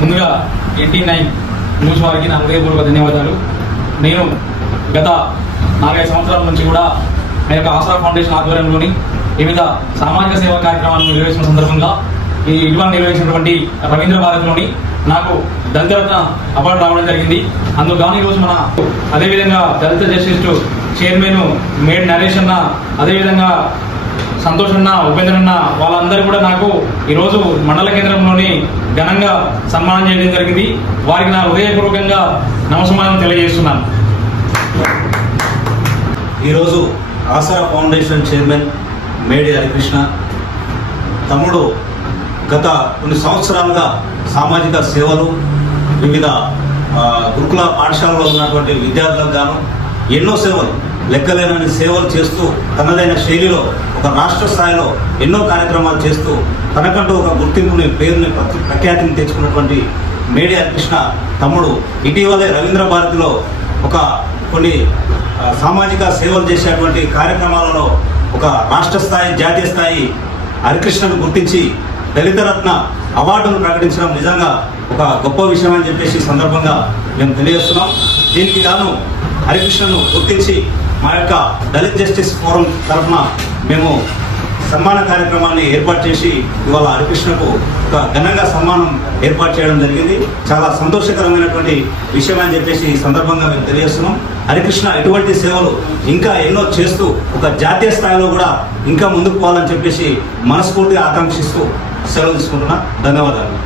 ముందుగా NT9 news వారికి నా హృదయపూర్వక ధన్యవాదాలు. నేను గత 4-5 సంవత్సరాల నుంచి కూడా నా యొక్క ఆసరా ఫౌండేషన్ ఆధ్వర్యంలోని వివిధ సామాజిక సేవా కార్యక్రమాలను నిర్వహించిన సందర్భంగా ఇటీవల నిర్వహించినటువంటి రవీంద్ర భారతిలోని నాకు దళిత అవార్డు రావడం జరిగింది. అందుకు గాను ఈరోజు మన అదేవిధంగా దళిత జస్టిస్ చైర్మన్ మేడ్ నరేష్ అన్న, అదేవిధంగా సంతోష్ అన్న, ఉపేంద్ర అన్న వాళ్ళందరూ కూడా నాకు ఈరోజు మండల కేంద్రంలోని ఘనంగా సన్మానం చేయడం జరిగింది. వారికి నా హృదయపూర్వకంగా నమస్కారం తెలియజేస్తున్నాను. ఈరోజు ఆసరా ఫౌండేషన్ చైర్మన్ మేడి హరికృష్ణ తమ్ముడు గత కొన్ని సంవత్సరాలుగా సామాజిక సేవలు, వివిధ గురుకుల పాఠశాలలో ఉన్నటువంటి విద్యార్థులకు గాను ఎన్నో సేవలు, లెక్కలేనని సేవలు చేస్తూ తనదైన శైలిలో ఒక రాష్ట్ర స్థాయిలో ఎన్నో కార్యక్రమాలు చేస్తూ తనకంటూ ఒక గుర్తింపుని, పేరుని, ప్రఖ్యాతిని తెచ్చుకున్నటువంటి మేడి హరికృష్ణ తమ్ముడు ఇటీవలే రవీంద్ర భారతిలో కొన్ని సామాజిక సేవలు చేసేటువంటి కార్యక్రమాలలో ఒక రాష్ట్ర స్థాయి, జాతీయ స్థాయి హరికృష్ణను గుర్తించి దళిత రత్న అవార్డును ప్రకటించడం నిజంగా ఒక గొప్ప విషయం అని చెప్పేసి సందర్భంగా మేము తెలియజేస్తున్నాం. దీనికి గాను హరికృష్ణను గుర్తించి మా యొక్క దళిత్ జస్టిస్ ఫోరం తరఫున మేము సన్మాన కార్యక్రమాన్ని ఏర్పాటు చేసి ఇవాళ హరికృష్ణకు ఒక ఘనంగా సన్మానం ఏర్పాటు చేయడం జరిగింది. చాలా సంతోషకరమైనటువంటి విషయం అని చెప్పేసి ఈ సందర్భంగా మేము తెలియజేస్తున్నాం. హరికృష్ణ ఎటువంటి సేవలు ఇంకా ఎన్నో చేస్తూ ఒక జాతీయ స్థాయిలో కూడా ఇంకా ముందుకు పోవాలని చెప్పేసి మనస్ఫూర్తిగా ఆకాంక్షిస్తూ సెలవు తీసుకుంటున్నా. ధన్యవాదాలు.